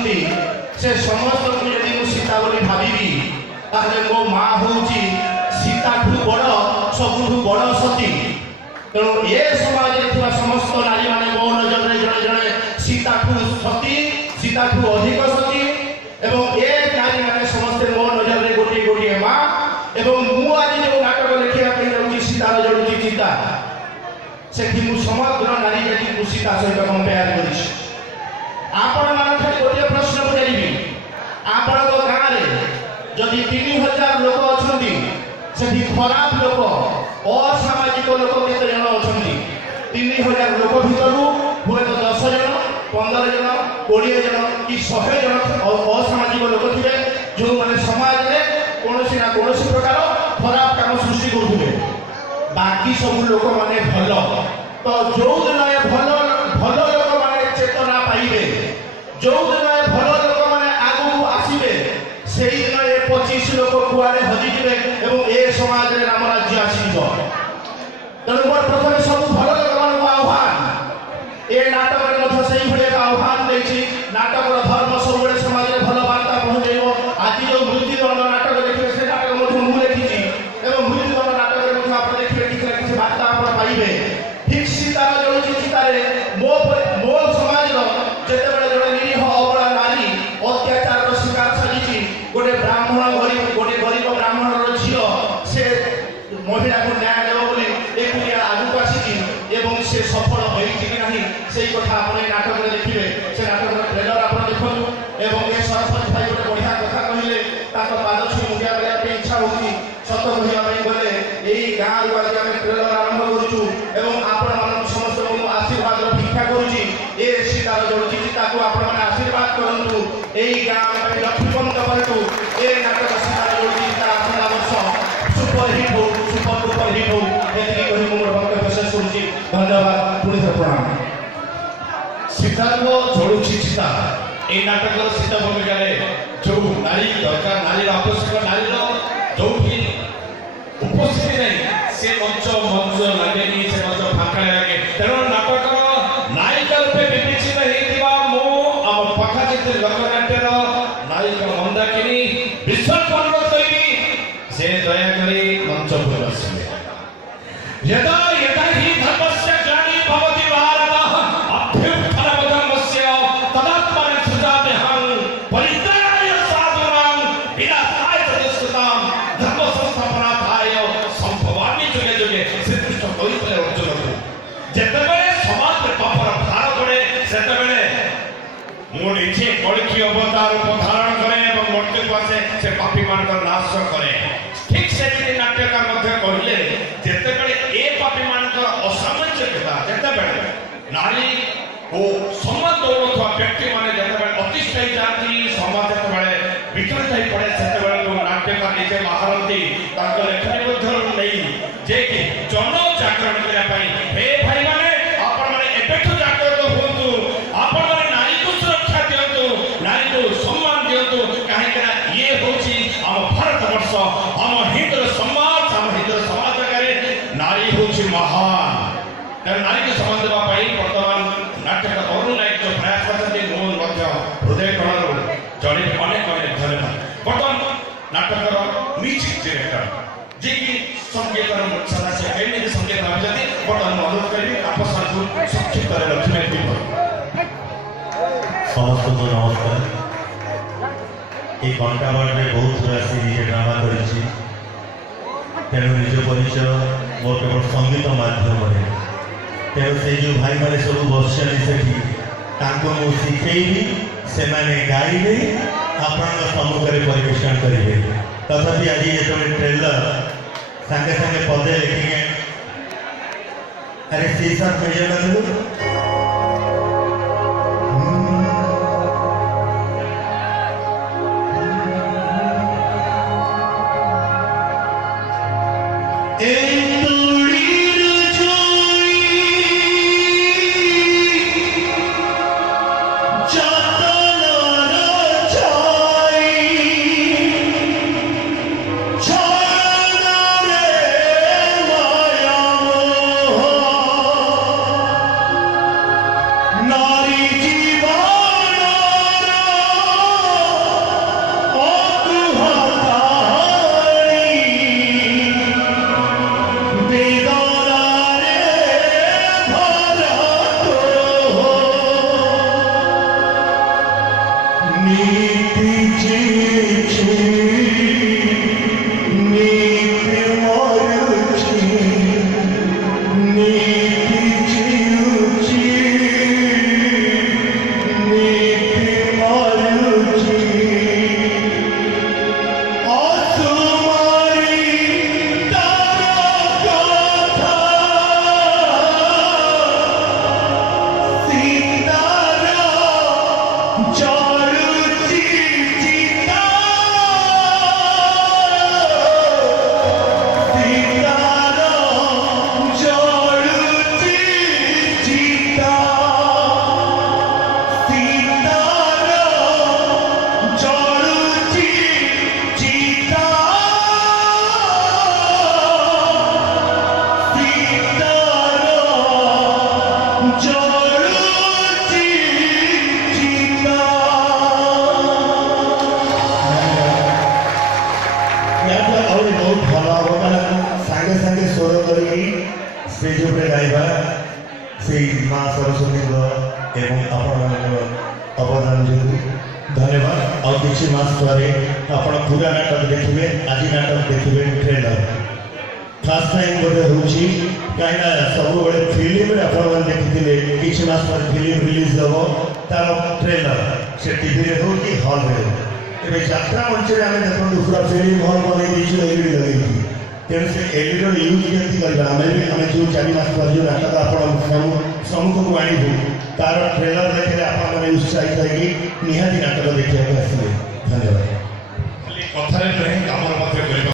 ଅଛନ୍ତି ସେ ସମସ୍ତଙ୍କୁ ଯଦି ମୁଁ ସୀତା ବୋଲି ଭାବିବି ତାହେଲେ ମୋ ମା ହେଉଛି ସୀତାଠୁ ବଡ଼ ସବୁଠୁ ବଡ଼ ସତୀ। ତେଣୁ ଏ ସମାଜରେ ଥିବା ସମସ୍ତ ନାରୀମାନେ ମୋ ନଜରରେ ଜଣେ ଜଣେ ସୀତାଠୁ ସତୀ, ସୀତାଠୁ ଅଧିକ ସତୀ ଏବଂ ଏ ନାରୀମାନେ ସମସ୍ତେ ମୋ ନଜରରେ ଗୋଟିଏ ଗୋଟିଏ ମା। ଏବଂ ମୁଁ ଆଜି ଯେଉଁ ନାଟକ ଲେଖିବା ପାଇଁ ଯାଉଛି ସୀତାର ଜଳୁଛି ଚିତା, ସେଠି ମୁଁ ସମଗ୍ର ନାରୀ ଜାତିକୁ ସୀତା ସହିତ କମ୍ପେୟାର କରିଛି। ଆପଣମାନଙ୍କ ଗୋଟିଏ ପ୍ରଶ୍ନ ପଚାରିବି, ଆପଣଙ୍କ ଗାଁରେ ଯଦି 3000 ଲୋକ ଅଛନ୍ତି ସେଠି ଖରାପ ଲୋକ ଅସାମାଜିକ ଲୋକ କେତେ ଜଣ ଅଛନ୍ତି? 3000 ଲୋକ ଭିତରୁ ହୁଏତ 10 ଜଣ, 15 ଜଣ, 20 ଜଣ କି 100 ଜଣ ଅସାମାଜିକ ଲୋକ ଥିବେ ଯେଉଁମାନେ ସମାଜରେ କୌଣସି ନା କୌଣସି ପ୍ରକାର ଖରାପ କାମ ସୃଷ୍ଟି କରୁଥିବେ। ବାକି ସବୁ ଲୋକମାନେ ଭଲ। ତ ଯେଉଁଦିନ ଏ ଭଲ ଲୋକମାନେ ଚେତନା ପାଇବେ, ଯେଉଁଦିନ ଏ ଭଲ ଲୋକମାନେ ଆଗକୁ ଆସିବେ, ସେଇଦିନ ଏ 25 ଲୋକ କୁଆଡ଼େ ହଜିଯିବେ ଏବଂ ଏ ସମାଜରେ ରାମ ରାଜ୍ୟ ଆସିଯିବ। ତେଣୁ ମୋର ପ୍ରଥମେ ସବୁ ଭଲ ଲୋକମାନଙ୍କୁ ଆହ୍ୱାନ, ଏ ନାଟକରେ ମଧ୍ୟ ସେଇଭଳି ଏକ ଆହ୍ୱାନ ଦେଇଛି। ନାଟକର ଧର୍ମ ସବୁବେଳେ ସମାଜରେ ଭଲ ବାର୍ତ୍ତା ପହଞ୍ଚାଇବ। ଆଜି ଯେଉଁ ମୃତ୍ୟୁଦଣ୍ଡ ନାଟକ ଦେଖିବେ ସେ ନାଟକ ମଧ୍ୟ ମୁଁ ଲେଖିଛି ଏବଂ ମୃତ୍ୟୁଦଣ୍ଡ ନାଟକରେ ମଧ୍ୟ ଆପଣ ଦେଖିବେ କିଛି ନା କିଛି ବାର୍ତ୍ତା ଆପଣ ପାଇବେ। ଠିକ୍ ସୀତାର ଜଳୁଛି ଚିତାରେ ମୋ ସମାଜର ଯେତେବେଳେ ଜଣେ ନିରୀହ ଅବଳା ନାରୀ ଅତ୍ୟାଚାରର ଶିକାର ସାଜିଛି, ଗୋଟେ ଗରିବ ବ୍ରାହ୍ମଣର ଝିଅ ସେ ମହିଳାକୁ ନ୍ୟାୟ ଦେବ ବୋଲି ଏକୁଟିଆ ଆଗକୁ ଆସିଛି ଏବଂ ସେ ସଫଳ ହୋଇଛି କି ନାହିଁ ସେଇ କଥା ଆପଣ ଏ ନାଟକରେ ଦେଖିବେ। ସେ ନାଟକର ଟ୍ରେଲର ଆପଣ ଦେଖନ୍ତୁ ଏବଂ ଏ ସରପଞ୍ଚ ଭାଇ ଗୋଟେ ବଢ଼ିଆ କଥା କହିଲେ, ତାଙ୍କ ପାଦ ଛୁଇଁ ମୁଣ୍ଡିଆ କରିବା ପାଇଁ ଇଚ୍ଛା ହେଉଛି। ସତ କହିବା ପାଇଁ ଗଲେ ଏଇ ଗାଁରୁ ଆଜି ଆମେ ଟ୍ରେଲର ଆରମ୍ଭ କରୁଛୁ ଏବଂ ଆପଣମାନଙ୍କୁ ସମସ୍ତଙ୍କୁ ମୁଁ ଆଶୀର୍ବାଦର ଭିକ୍ଷା କରୁଛି। ଏ ସୀତାର ଜଳୁଛି ଚିତାକୁ ଆପଣମାନେ ଆଶୀର୍ବାଦ କରନ୍ତୁ। ଏଇ ଗାଁ ପାଇଁ ଲକ୍ଷ୍ମୀବନ୍ଦ କରନ୍ତୁ। ଏ ନାଟକ ସୀତାର ଜଳୁଛି ଚିତା ଆସନ୍ତା ବର୍ଷ ସୁପର ହିଟ୍ ହଉ, ସୁପର ଡୁପର ହିଟ୍ ହଉ। ଏତିକି କହି ମୁଁ ମୋର ବକ୍ତବ୍ୟ ଶେଷ କରୁଛି। ଧନ୍ୟବାଦ, ପୁଣି ଥରେ ପ୍ରଣାମ। ସୀତାଙ୍କ ଜଳୁଛି ଚିତା এই নাটকর সীতা ভূমিকারে যে নারী দরকার, নারীর আবশ্যক, নারীর যোଉଠି উপস্থিতি নাই সে মঞ্চ লাগেনি, সে মঞ্চ ফাঁকা লাগে। তেণু নাটকর নায়িকা রূপে বিবেচিত হয়েଥିବା ମୁଁ ଆମ ପାଖାପାଖି ଲୋକନାଟ୍ୟର ନାୟିକା ମନ୍ଦାକିନୀ ବିଶ୍ୱକୁ ଅନୁରୋଧ କରିବି ସେ ଦୟାକରି ମଞ୍ଚକୁ ଆସିବେ। यदा यदा हि धर्मस्य ग्लानि भवति भारत अभ्युत्थानमधर्मस्य तदात्मनि सृजाम्यहं परित्राणाय साधूनां विनाशाय तदुष्कृतां धर्म संस्थापनार्थाय संभवामि जुगे जुगे। श्रीकृष्ण କହିଥିଲେ ଅର୍ଜୁନକୁ, ଯେତେବେଳେ ସମାଜରେ ପାପର ଭାର ପଡ଼େ ସେତେବେଳେ ମୁଁ ନିଜେ କଳିକି ଅବତାର ରୂପ ଧାରଣ କରେ ଏବଂ ମୃତ୍ୟୁକୁ ଆସେ ସେ ପାପୀମାନଙ୍କର ନାଶ କରେ। ଠିକ୍ ସେମିତି ନାଟ୍ୟକାର ମଧ୍ୟ କହିଲେ, ଯେତେବେଳେ ଏ ପାପୀମାନଙ୍କର ଅସାମଞ୍ଜସ୍ୟତା, ଯେତେବେଳେ ନାରୀ ଓ ସମାଜ ଦୌଡ଼ୁଥିବା ବ୍ୟକ୍ତିମାନେ ଯେତେବେଳେ ଅତିଷ୍ଠ ହେଇଯାଆନ୍ତି, ସମାଜ ଯେତେବେଳେ ବିଚଳିତ ହେଇ ପଡ଼େ, ସେତେବେଳେ ନାଟ୍ୟକାର ନିଜେ ବାହାରନ୍ତି ତାଙ୍କ ଲେଖନୀ ମଧ୍ୟରୁ ନେଇ ଯେ କି ଜନ ଜାଗରଣ କରିବା ପାଇଁ, ହେ ଭାଇମାନେ ଆପଣମାନେ ଏବେଠୁ ଜାଗ୍ରତ ହୁଅନ୍ତୁ, ଆପଣମାନେ ନାରୀକୁ ସୁରକ୍ଷା ଦିଅନ୍ତୁ, ନାରୀକୁ ସମ୍ମାନ ଦିଅନ୍ତୁ। କାହିଁକି ନା ଇଏ ହେଉଛି ଆମ ଭାରତ ବର୍ଷ, ଆମ ହିନ୍ଦୁର ସମାଜ, ଆମ ହିନ୍ଦୁର ସମାଜ ଜାଗାରେ ନାରୀ ହେଉଛି ମହାନ। ତେଣୁ ନାରୀକୁ ସମ୍ମାନ ଦେବା ପାଇଁ ବର୍ତ୍ତମାନ ନାଟକ ଅରୁଣ ନାୟକ ଯେଉଁ ପ୍ରୟାସ କରିଛନ୍ତି, ମୁଁ ମଧ୍ୟ ହୃଦୟ କଣରୁ ଜଣେଇବି ଅନେକ ଧନ୍ୟବାଦ। ବର୍ତ୍ତମାନ ନାଟକର ମ୍ୟୁଜିକ୍ ଡିରେକ୍ଟର ଯିଏକି ସଙ୍ଗୀତର ସଦସ୍ୟ ଏମିତି ସଙ୍ଗୀତ ଭାବିଛନ୍ତି, ବର୍ତ୍ତମାନ ମୁଁ ଅନୁରୋଧ କରିବି ଆପଣଙ୍କୁ ସଂକ୍ଷିପ୍ତରେ ରଖିବେ। ସମସ୍ତଙ୍କୁ ନମସ୍କାର। এই ঘণ্টাবাড়ে ବହୁତ ଥର ଆସି ନିଜେ ଡ୍ରାମା କରିଛି, ତେଣୁ ନିଜ ପରିଚୟ ମୋର କେବଳ ସଙ୍ଗୀତ ମାଧ୍ୟମରେ। ତେଣୁ ସେଇ ଯେଉଁ ଭାଇମାନେ ସବୁ ବସିଛନ୍ତି ସେଠି, ତାଙ୍କୁ ମୁଁ ଶିଖେଇବି, ସେମାନେ ଗାଇବେ, ଆପଣଙ୍କ ସମ୍ମୁଖରେ ପରିବେଷଣ କରିବେ। ତଥାପି ଆଜି ଯେତେବେଳେ ଟ୍ରେଲର ସାଙ୍ଗେ ସାଙ୍ଗେ ପଦେ ଲେଖିକି ଆରେ ସେଇ ସାର୍ ମିଳିଗଲା नीति जीची नीति मरुची नीति जीची नीति मरुची असुमारी तारा कथा सीतारा जरुची चिता सीतारा जरुची चिता सीतारा जरुची चिता सीतारा जरुची चिता यातला ଆହୁରି ବହୁତ ଭଲ ହବ ମାନେ ସାଙ୍ଗେ ସାଙ୍ଗେ ସ୍ୱର କରିକି ଷ୍ଟେଜ ଉପରେ ଗାଇବା ସେଇ ମା ସରସ୍ୱତୀଙ୍କ ଏବଂ ଆପଣମାନଙ୍କର ଅବଦାନ ଯୋଗୁଁ ଧନ୍ୟବାଦ। ଆଉ କିଛି ମାସ ପରେ ଆପଣ ପୁରା ନାଟକ ଦେଖିବେ। ଆଜି ନାଟକ ଦେଖିବେ ଟ୍ରେଲର ଫାର୍ଷ୍ଟ ଟାଇମ୍ ବୋଧେ ହେଉଛି କାହିଁକିନା ସବୁବେଳେ ଫିଲ୍ମରେ ଆପଣମାନେ ଦେଖିଥିଲେ କିଛି ମାସ ପରେ ଫିଲ୍ମ ରିଲିଜ୍ ହେବ ତାର ଟ୍ରେଲର ସେ ଟିଭିରେ ହେଉ କି ହଲ୍ରେ ହେଉ। ଏବେ ଯାତ୍ରା ମଞ୍ଚରେ ଆମେ ଦେଖନ୍ତୁ ପୁରା ଫିଲ୍ମ ହଲ୍ ବନେଇ ଦେଇଛୁ ଏଲ୍ଇଡି ଲଗେଇକି। ତେଣୁ ସେ ଏଲ୍ଇଡିର ୟୁଜ୍ କେମିତି କରିବା ଆମେ ଯେଉଁ 4 ମାସ ପରେ ଯେଉଁ ନାଟକ ଆପଣ ସମ୍ମୁଖକୁ ଆଣିବୁ ତାର ଟ୍ରେଲର ଦେଖିଲେ ଆପଣମାନେ ଉତ୍ସାହିତ ହେଇକି ନିହାତି ନାଟକ ଦେଖିବାକୁ ଆସିବେ। ଧନ୍ୟବାଦ। ଖାଲି କଥାରେ ନୁହେଁ କାମରେ ମଧ୍ୟ କରିବା